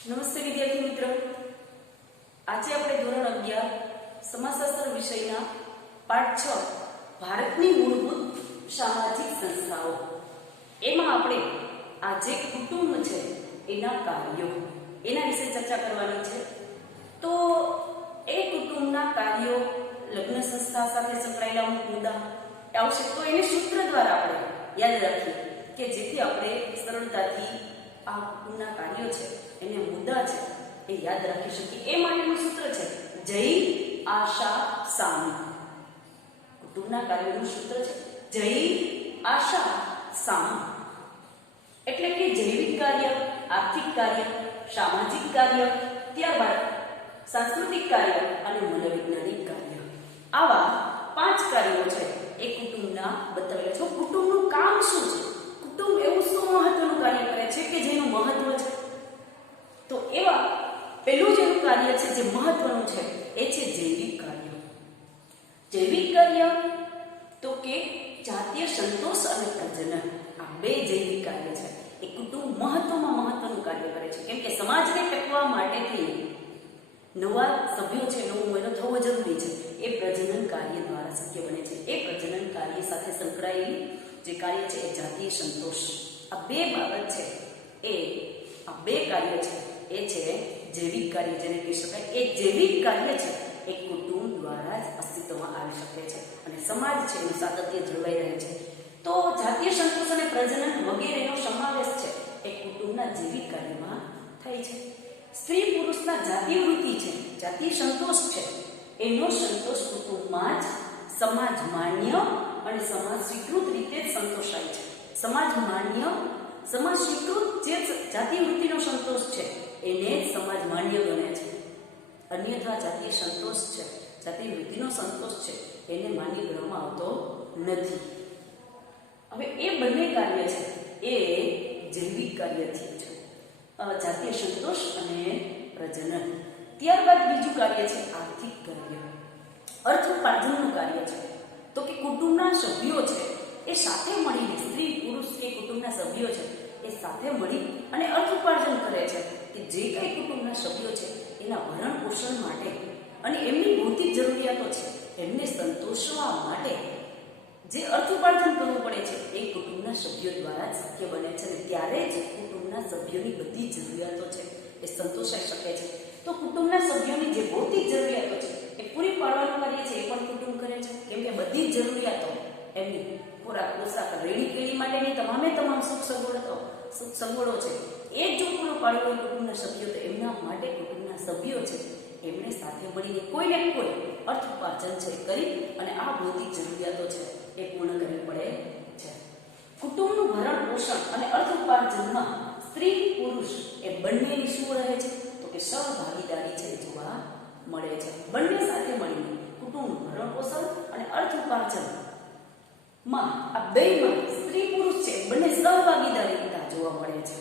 નમસ્તે વિદ્યાર્થી મિત્રો, આજે આપણે ધોરણ 11 સમાજશાસ્ત્ર વિષયના પાઠ 6 ભારતની મૂળભૂત સામાજિક સંસ્થાઓ એમાં આપણે આ જે કુટુંબ છે એના કાર્યો એના વિશે ચર્ચા કરવાની છે। તો એ કુટુંબના કાર્યો, લગ્ન સંસ્થા સાથે સંકળાયેલા અમુક મુદ્દા આવશે તો એને સૂત્ર દ્વારા આપણે યાદ રાખીએ કે જેથી આપણે સરળતાથી આ કુટુંબના કાર્યો છે એને મુદ્દા છે એ યાદ રાખી શકીએ। એ માટેનું સૂત્ર છે જય આશા સામ। કુટુંબના કાર્યોનું સૂત્ર છે જય આશા સામ, એટલે કે જૈવિક કાર્ય, આર્થિક કાર્ય, સામાજિક કાર્ય, ત્યારબાદ સાંસ્કૃતિક કાર્ય અને મનોવૈજ્ઞાનિક કાર્ય, આવા 5 કાર્યો છે એ કુટુંબના બતાવેલા છે। કુટુંબનું કામ શું છે, કુટુંબ એવું શું મહત્વનું કાર્ય કરે છે કે જેનું મહત્વ છે, તો એવા પહેલું જે કાર્ય છે જે મહત્વનું છે એ છે જૈવિક કાર્ય। જૈવિક કાર્ય તો કે જાતીય સંતોષ અને પ્રજનન, આ બે જૈવિક કાર્ય છે એ કુટુંબ મહત્વનું કાર્ય કરે છે, કેમ કે સમાજને ટકવા માટેથી નવા સભ્યો છે નવું એનો થવો જરૂરી છે, એ પ્રજનન કાર્ય દ્વારા શક્ય બને છે। એ પ્રજનન કાર્ય સાથે સંકળાયેલી જે કાર્ય છે એ જાતીય સંતોષ, આ બે બાબત છે આ બે કાર્ય છે એ છે જૈવિક કાર્ય જેને કહી શકાય। એ જૈવિક કાર્ય છે એ કુટુંબ દ્વારા જ અસ્તિત્વમાં આવી શકે છે અને સમાજ છે એનું સાતત્ય જળવાઈ રહે છે। તો જાતીય સંતોષ અને પ્રજનન વગેરેનો સમાવેશ છે એ કુટુંબના જૈવિક કાર્યમાં થાય છે। સ્ત્રી પુરુષના જાતીય વૃત્તિ છે, જાતીય સંતોષ છે, એનો સંતોષ કુટુંબમાં જ સમાજ માન્ય અને સમાજ સ્વીકૃત રીતે જ સંતોષાય છે। સમાજ માન્ય, સમાજ સ્વીકૃત જે જાતીય વૃત્તિનો સંતોષ છે એને જ સમાજ માન્ય ગણે છે, અન્યથા જાતીય સંતોષ છે, જાતીય વૃત્તિનો સંતોષ છે એને માન્ય ગણવામાં આવતો નથી। હવે એ બંને કાર્ય છે એ જૈવિક કાર્યથી છે, જાતીય સંતોષ અને પ્રજનન। ત્યારબાદ બીજું કાર્ય છે આર્થિક કાર્ય, અર્થ ઉપાર્જનનું કાર્ય છે। તો કે કુટુંબના સભ્યો છે એ સાથે મળીને, સ્ત્રી પુરુષ કે કુટુંબના સભ્યો છે એ સાથે મળી અને અર્થ ઉપાર્જન કરે છે કે જે કંઈ કુટુંબના સભ્યો છે એના ભરણ પોષણ માટે અને એમની ભૌતિક જરૂરિયાતો છે એમને સંતોષવા માટે જે અર્થ ઉપાર્જન કરવું પડે છે એ કુટુંબના સભ્યો દ્વારા જ શક્ય બને છે, અને ત્યારે જ કુટુંબના સભ્યોની બધી જરૂરિયાતો છે એ સંતોષાઈ શકે છે। તો કુટુંબના સભ્યોની જે ભૌતિક જરૂરિયાતો છે એ પૂરી પાડવાનું કાર્ય છે એ પણ કુટુંબ કરે છે, કેમ કે બધી જ જરૂરિયાતો એમની ખોરાક, પોશાક, રેડી કેડી માટેની તમામ સુખ સગવડો છે એ જો પૂરો પાડવો હોય કુટુંબના સભ્યો, તો એમના માટે કુટુંબના સભ્યો છે એમણે સાથે મળીને કોઈને કોઈ અર્થ ઉપાર્જન છે કરી અને આ ભૌતિક જરૂરિયાતો છે એ પૂર્ણ કરવી પડે છે। કુટુંબનું ભરણ પોષણ અને અર્થ ઉપાર્જનમાં સ્ત્રી પુરુષ એ બંનેની શું રહે છે, તો કે સહભાગીદારી છે જોવા મળે છે। બંને સાથે મળીને કુટુંબનું ભરણ પોષણ અને અર્થ ઉપાર્જન માં આ બેમાં સ્ત્રી પુરુષ છે બંને સહભાગીદારીતા જોવા મળે છે।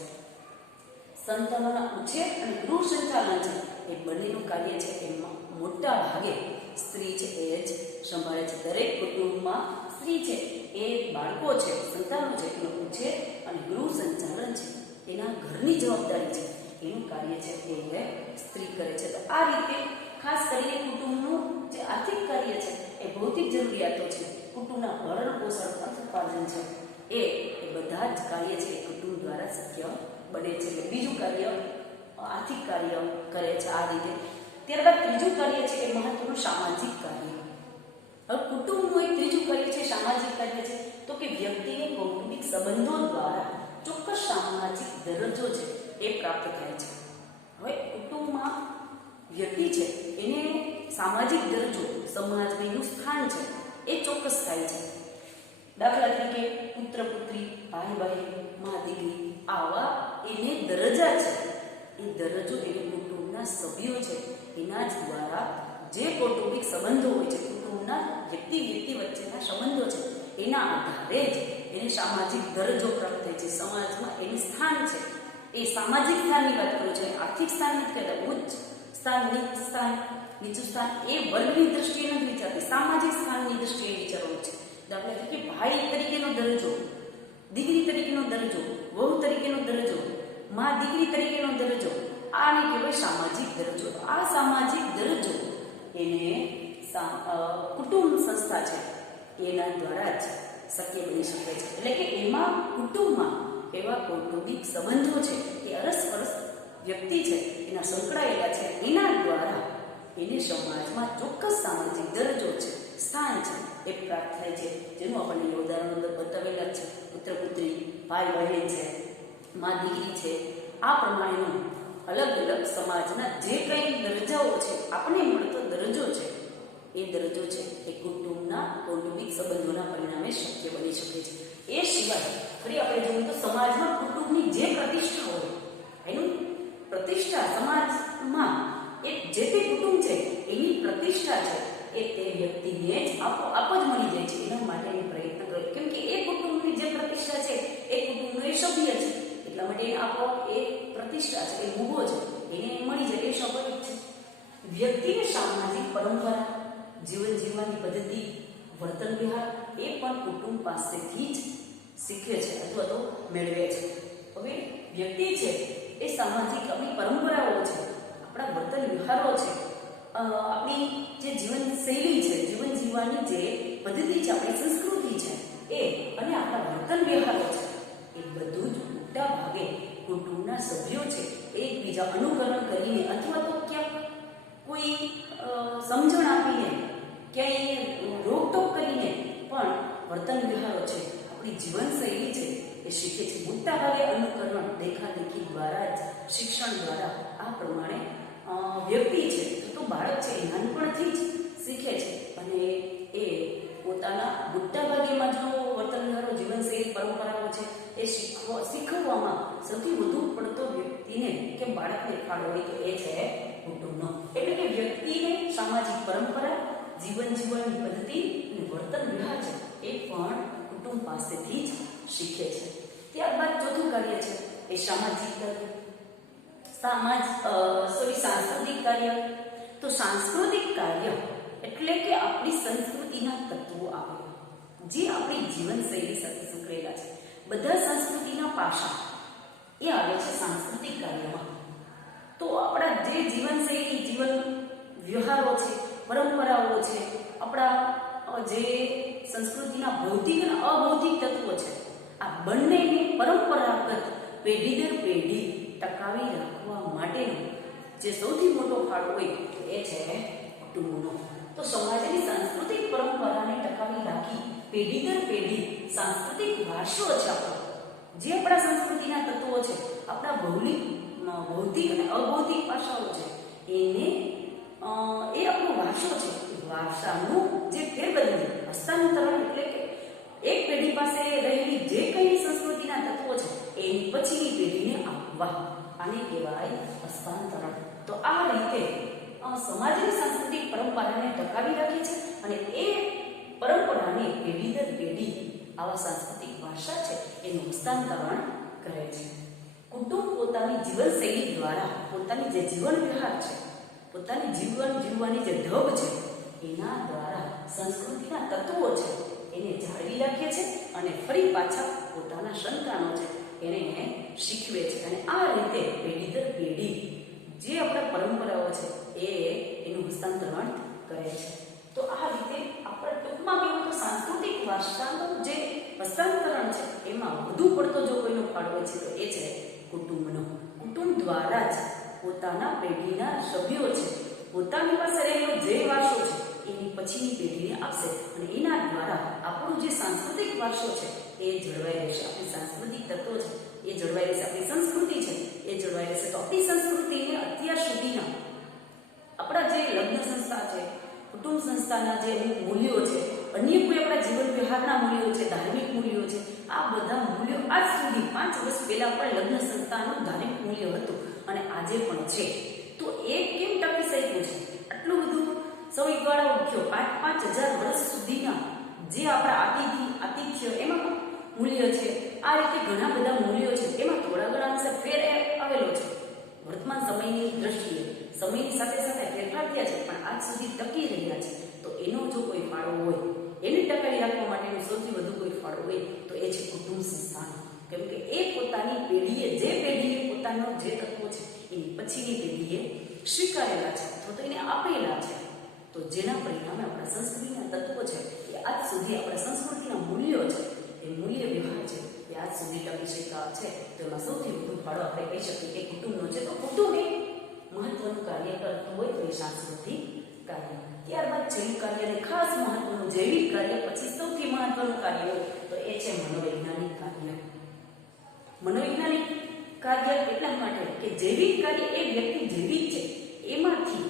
સંતાનોના ઉછેર અને ગૃહ સંચાલન છે એ બંનેનું કાર્ય છે એમાં મોટા ભાગે સ્ત્રી છે એ જ સંભાળે છે। દરેક કુટુંબમાં સ્ત્રી છે એ બાળકો છે, સંતાનો છે એનો ઉછેર અને ગૃહ સંચાલન છે એના ઘરની જવાબદારી છે એનું કાર્ય છે એ સ્ત્રી કરે છે। તો આ રીતે ખાસ કરીને કુટુંબનું જે આર્થિક કાર્ય છે એ ભૌતિક જરૂરિયાતો છે, કુટુંબના ભરણ પોષણ, અર્થ ઉપાર્જન છે એ બધા જ કાર્ય છે એ કુટુંબ દ્વારા શક્ય બને છે। એટલે બીજું કાર્ય આર્થિક કાર્ય કરે છે આ રીતે। ત્યારબાદ ત્રીજું કાર્ય છે એ મહત્વનું સામાજિક કાર્ય। હવે કુટુંબનું એક ત્રીજું કાર્ય છે સામાજિક કાર્ય છે, તો કે વ્યક્તિને કૌટુંબિક સંબંધો દ્વારા ચોક્કસ સામાજિક દરજ્જો છે એ પ્રાપ્ત થાય છે। હવે કુટુંબમાં વ્યક્તિ છે એને સામાજિક દરજ્જો, સમાજમાં એનું સ્થાન છે એ ચોક્કસ થાય છે। દાખલા તરીકે પુત્ર પુત્રી, ભાઈ બહેન, મા દીકરી, આવા એને દરજ્જા છે, એ દરજ્જો એને કુટુંબના સભ્યો છે એના જ દ્વારા જે કૌટુંબિક સંબંધો હોય છે, કુટુંબના વ્યક્તિ વચ્ચેના સંબંધો છે એના આધારે જ એને સામાજિક દરજ્જો પ્રાપ્ત થાય છે, સમાજમાં એનું સ્થાન છે। એ સામાજિક સ્થાનની વાત કરું છું, આર્થિક સ્થાન નથી કહેતા, ઉચ્ચ સ્થાન, નીચું સ્થાન એ વર્ગની દ્રષ્ટિએ નથી વિચારતી, સામાજિક સ્થાનની દ્રષ્ટિએ વિચારવાનું છે। દાખલા તરીકે ભાઈ તરીકેનો દરજ્જો, દીકરી તરીકેનો દરજ્જો, વહુ તરીકેનો દરજ્જો, માં દીકરી તરીકેનો દરજ્જો, આ કહેવાય સામાજિક દરજ્જો. આ સામાજિક દરજ્જો એને કુટુંબ સંસ્થા છે એના દ્વારા જ શક્ય બની શકે છે. એટલે કે એમાં કુટુંબમાં એવા કૌટુંબિક સંબંધો છે એ અરસપરસ વ્યક્તિ છે એના સંકળાયેલા છે, એના દ્વારા એને સમાજમાં ચોક્કસ સામાજિક દરજ્જો છે, સ્થાન છે એ પ્રાપ્ત થાય છે. જેનું આપણને ઉદાહરણ અંદર બતાવેલા છે. પુત્ર પુત્રી, ભાઈ બહેન છે, મા દીકરી છે. આ પ્રમાણેનો અલગ અલગ સમાજના જે કંઈ દરજ્જાઓ છે, આપણને મળતો દરજ્જો છે, એ દરજ્જો છે એ કુટુંબના કૌટુંબિક સંબંધોના પરિણામે શક્ય બની શકે છે. એ સિવાય ફરી આપણે જોઈએ તો સમાજમાં કુટુંબની જે પ્રતિષ્ઠા હોય, એનું પ્રતિષ્ઠા સમાજમાં એ જે તે કુટુંબ છે એની પ્રતિષ્ઠા છે એ તે વ્યક્તિને જ આપોઆપ જ મળી જાય છે. એના માટેનો પ્રયત્ન કરે, કેમ કે એ કુટુંબની જે પ્રતિષ્ઠા છે એ કુટુંબનો એ સભ્ય છે, એટલા માટે એને આપોઆપ એ પ્રતિષ્ઠા છે, એ મૂગો છે, એને મળી જાય. એ સ્વાભાવિક છે. વ્યક્તિને સામાજિક પરંપરા, જીવન જીવવાની પદ્ધતિ, વર્તન વ્યવહાર એ પણ કુટુંબ પાસેથી જ શીખે છે અથવા તો મેળવે છે. હવે વ્યક્તિ છે એ સામાજિક આપણી પરંપરાઓ છે, આપણા વર્તન વ્યવહારો છે, આપણી જે જીવન શૈલી છે, જીવન જીવવાની જે પદ્ધતિ છે, આપણી સંસ્કૃતિ છે એ અને આપણા વર્તન વ્યવહારો છે, એ બધું જ મોટા ભાગે કુટુંબના સભ્યો છે એકબીજા અનુકરણ કરીને અથવા તો ક્યાંક કોઈ સમજણ આપીને, ક્યાંય રોકટોક કરીને પણ વર્તન વ્યવહારો છે, આપણી જીવનશૈલી છે એ શીખે છે. મોટા ભાગે અનુકરણ, દેખાદેખી દ્વારા જ, શિક્ષણ દ્વારા આ પ્રમાણે વ્યક્તિ છે તો બાળક છે એ નાનપણથી જ શીખે છે અને એ પોતાના મોટા ભાગેમાં જો વર્તન વ્યવહારો, જીવનશૈલી, પરંપરાઓ છે એ શીખવવામાં સૌથી વધુ પડતો વ્યક્તિને કે બાળકને ફાળો હોય તો એ છે કુટુંબનો. એટલે કે વ્યક્તિને સામાજિક પરંપરા, જીવન જીવવાની પદ્ધતિ અને વર્તન વ્યવહાર છે એ પણ કુટુંબ પાસેથી જ શીખે છે. ત્યારબાદ ચોથું કાર્ય છે એ સાંસ્કૃતિક કાર્ય. તો સાંસ્કૃતિક કાર્ય એટલે કે આપણી સંસ્કૃતિના તત્વો આવે જે આપણી જીવનશૈલી સાથે સંકળાયેલા છે. બધા સંસ્કૃતિના પાસા એ આવે છે સાંસ્કૃતિક કાર્યમાં. તો આપણા જે જીવનશૈલી, જીવન વ્યવહારો છે, પરંપરાઓ છે, આપણા જે સંસ્કૃતિના ભૌતિક અને અભૌતિક તત્વો છે, આ બંનેને પરંપરાગત પેઢી દર પેઢી ટકાવી રાખવા માટેનો જે સૌથી મોટો ફાળો હોય એ છે કુટુંબનો. તો સમાજની સાંસ્કૃતિક પરંપરાને ટકાવી રાખી પેઢી દર પેઢી સાંસ્કૃતિક વારસો છે આપણો, જે આપણા સંસ્કૃતિના તત્વો છે, આપણા ભૌતિક અને અભૌતિક પાસાઓ છે, એને એ આપણો વારસો છે. વારસાનું જે ફેરબદલી, હસ્તાંતરણ એટલે કે એક પેઢી પાસે રહેલી જે કંઈ સંસ્કૃતિના તત્વો છે એની પછીની પેઢીને આપવા, આને કહેવાય હસ્તાંતરણ. તો આ રીતે સમાજની સાંસ્કૃતિક પરંપરાને ટકાવી રાખે છે અને એ પરંપરાને પેઢી દર પેઢી આવા સાંસ્કૃતિક વારસા છે એનું હસ્તાંતરણ કરે છે. કુટુંબ પોતાની જીવનશૈલી દ્વારા પોતાની જે જીવન વ્યવહાર છે, પોતાની જીવન જીવવાની જે ઢબ છે એના દ્વારા સંસ્કૃતિના તત્વો છે એને જાળવી રાખે છે અને ફરી પાછા પોતાના સંતાનો છે એને શીખવે છે. અને આ રીતે પેઢી દર પેઢી જે આપણા પરંપરાઓ છે એનું હસ્તાંતરણ કરે છે. તો આ રીતે આપણે ટૂંકમાં કહેવું તો સાંસ્કૃતિક વારસાનું જે હસ્તાંતરણ છે એમાં વધુ પડતો જો કોઈનો ફાળો હોય છે તો એ છે કુટુંબનો. કુટુંબ દ્વારા જ પોતાના પેઢીના સભ્યો છે પોતાની પાસે રહેલો જે વારસો છે એની પછીની પેઢીને આપશે અને એના દ્વારા આપણો જે સાંસ્કૃતિક વારસો છે એ જળવાઈ રહેશે. આપણી સાંસ્કૃતિક તત્વો છે એ જળવાઈ રહેશે, આપણી સંસ્કૃતિ છે એ જળવાઈ રહેશે. તો આપણી સંસ્કૃતિને અત્યાર સુધીના આપણા જે લગ્ન સંસ્થા છે, કુટુંબ સંસ્થાના જે મૂલ્યો છે, અન્ય કોઈ આપણા જીવન વ્યવહારના મૂલ્યો છે, ધાર્મિક મૂલ્યો છે, આ બધા મૂલ્યો આજ સુધી 5 વર્ષ પહેલા પણ લગ્ન સંસ્થાનું ધાર્મિક મૂલ્ય હતું અને આજે પણ છે. તો એ કેમ ટકી શક્યું છે? આટલું બધું સમયગાળો ઉઠ્યો, 5,000 વર્ષ સુધીના જે આપણા આતિથ્ય એમાં પણ મૂલ્ય છે. આ રીતે ઘણા બધા મૂલ્યો છે, એમાં થોડા ઘણા અંશે ફેર આવેલો છે. વર્તમાન સમયની દ્રષ્ટિએ સમયની સાથે સાથે ફેરફાર થયા છે પણ આજ સુધી ટકી રહ્યા છે. તો એનો જો કોઈ ફાળો હોય, એને ટકાવી રાખવા માટેનો સૌથી વધુ કોઈ ફાળો હોય તો એ છે કુટુંબ સંસ્થાનો. કેમ કે એ પોતાની પેઢીએ પોતાનો જે તત્વો છે એની પછીની પેઢીએ સ્વીકારેલા છે અથવા તો એને આપેલા છે. તો જેના પરિણામે આપણા સંસ્કૃતિના તત્વો છે એ આજ સુધી આપણા સંસ્કૃતિના મૂલ્યો છે એ મૂલ્ય વ્યવહાર છે એ આજ સુધી ટકી શક્યા છે. તો એમાં સૌથી વધુ ફાળો આપણે કહી શકીએ કે કુટુંબનો છે. તો કુટુંબ એ મહત્વનું કાર્ય કરતું હોય તો એ સાંસ્કૃતિક કાર્ય. ત્યારબાદ જૈવિક કાર્ય અને ખાસ મહત્વનું જૈવિક કાર્ય, પછી સૌથી મહત્વનું કાર્ય હોય તો એ છે મનોવૈજ્ઞાનિક કાર્ય. મનોવૈજ્ઞાનિક કાર્ય એટલા માટે કે જૈવિક કાર્ય એ વ્યક્તિ જૈવિક છે એમાંથી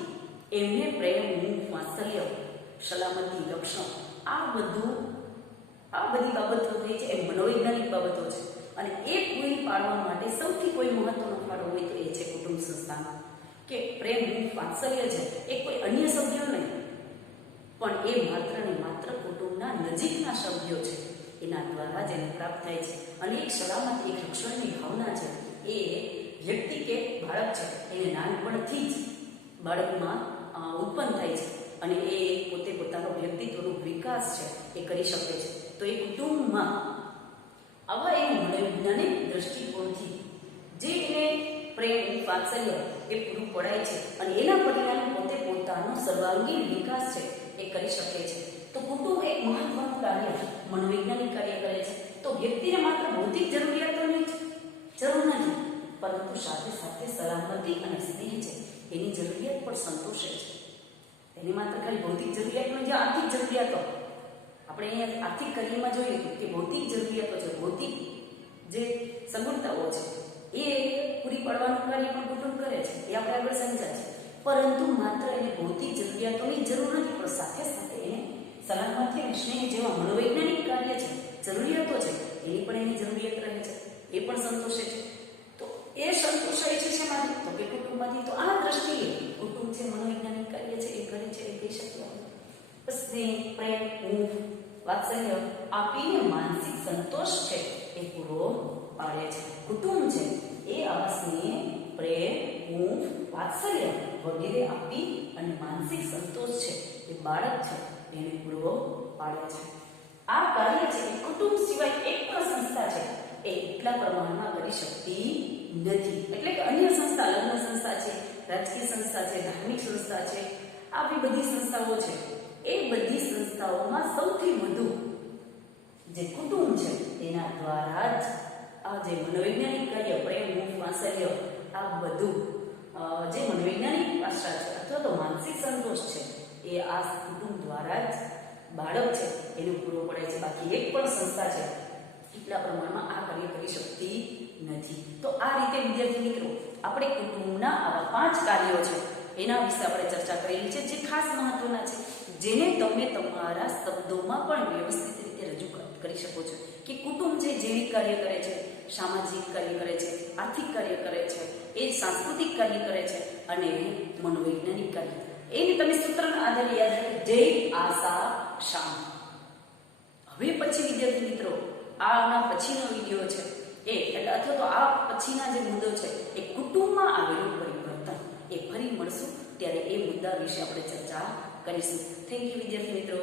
એમને પ્રેમ, ઊંઘ, વાત્સલ્ય, સલામતી, રક્ષણ આ બધી બાબતો હોય છે એ મનોવૈજ્ઞાનિક બાબતો છે. અને એ પૂરી પાડવા માટે સૌથી કોઈ મહત્વનો ફાળો હોય તો એ છે કુટુંબ સંસ્થાનો. કે પ્રેમ, ઊંઘ, વાત્સલ્ય છે એ કોઈ અન્ય સભ્યો નહીં, પણ એ માત્ર ને માત્ર કુટુંબના નજીકના સભ્યો છે એના દ્વારા જ એને પ્રાપ્ત થાય છે. અને એક સલામતી, એક રક્ષણની ભાવના છે એ વ્યક્તિ કે બાળક છે એને નાનપણથી જ બાળકમાં ઉત્પન્ન થાય છે અને એ પોતે પોતાનો વ્યક્તિત્વનો વિકાસ છે એ કરી શકે છે. તો એ કુટુંબમાં આવા એ મનોવૈજ્ઞાનિક દ્રષ્ટિકોણથી જે એને પ્રેમ, વાત્સલ્ય એ પૂરું પડાય છે અને એના પરિણામે પોતે પોતાનો સર્વાંગીણ વિકાસ છે એ કરી શકે છે. તો કુટુંબ એક મહત્વનું કાર્ય, મનોવૈજ્ઞાનિક કાર્ય કરે છે. તો વ્યક્તિને માત્ર ભૌતિક જરૂરિયાતોની જરૂર નથી, પરંતુ સાથે સાથે સલામતી અને સ્નેહ છે એની જરૂરિયાત પણ સંતોષે છે. એની માત્ર ખાલી ભૌતિક જરૂરિયાત જે આર્થિક જરૂરિયાતો આપણે અહીંયા આર્થિક કાર્યમાં જોઈએ કે ભૌતિક જરૂરિયાતો છે, ભૌતિક જે સગવડતાઓ છે એ પૂરી પાડવાનું કાર્ય પણ કુટુંબ કરે છે એ આપણે આગળ સમજાય છે. પરંતુ માત્ર એને ભૌતિક જરૂરિયાતોની જરૂર નથી, પણ સાથે સાથે એને સલામતી અને સ્નેહ જેવા મનોવૈજ્ઞાનિક કાર્ય છે, જરૂરિયાતો છે એની પણ એની જરૂરિયાત રહે છે, એ પણ સંતોષે છે. તો એ સંતોષાય છે શેમાંથી? તો કે કુટુંબમાંથી. તો આ દ્રષ્ટિએ કુટુંબ છે મનોવૈજ્ઞાનિક કાર્ય છે એ કરે છે એ કહી શકીએ. સ્નેહ, પ્રેમ, ઊંઘ, વાત્સલ્ય આપીને માનસિક સંતોષ છે એ પૂરો પાડે છે. કુટુંબ છે એ આવા સ્નેહ, પ્રેમ, ઊંઘ, વાત્સલ્ય વગેરે આપી અને માનસિક સંતોષ છે એ બાળક છે એને પૂરો પાડે છે. આ કાર્ય છે એ કુટુંબ સિવાય એક પણ સંસ્થા છે એ એટલા પ્રમાણમાં કરી શકતી નથી. એટલે કે અન્ય સંસ્થા, લગ્ન સંસ્થા છે, રાજકીય સંસ્થા છે, ધાર્મિક સંસ્થા છે, આવી બધી સંસ્થાઓ છે એ બધી સંસ્થાઓમાં સૌથી વધુ જે કુટુંબ છે એના દ્વારા જ આ જે મનોવૈજ્ઞાનિક કાર્ય, પ્રેમ, ઊંઘ, વાત્સલ્ય આ બધું જે મનોવૈજ્ઞાનિક પાસા છે અથવા તો માનસિક સંતોષ છે એ આ કુટુંબ દ્વારા જ બાળક છે એને પૂરો પડે છે. બાકી એક પણ સંસ્થા છે એટલા પ્રમાણમાં આ કાર્ય કરી શકતી નથી. તો આ રીતે વિદ્યાર્થી મિત્રો આપણે કુટુંબના આવા 5 કાર્યો છે એના વિશે આપણે ચર્ચા કરેલી છે જે ખાસ મહત્વના છે, જેને તમે તમારા શબ્દોમાં પણ વ્યવસ્થિત રીતે રજૂ કરી શકો છો. કે કુટુંબ છે જૈવિક કાર્ય કરે છે, સામાજિક કાર્ય કરે છે, આર્થિક કાર્ય કરે છે, એ સાંસ્કૃતિક કાર્ય કરે છે અને મનોવૈજ્ઞાનિક કાર્ય. એને તમે સૂત્રના આધારે યાદ રાખો, જય, આશા, શામ. હવે પછી વિદ્યાર્થી મિત્રો આના પછીનો વિડીયો છે એટલે અથવા તો આ પછીના જે મુદ્દો છે એ કુટુંબમાં આવેલું પરિવર્તન. એ ફરી મળશું ત્યારે એ મુદ્દા વિશે આપણે ચર્ચા કરીશું. થેન્ક યુ વિદ્યાર્થી મિત્રો.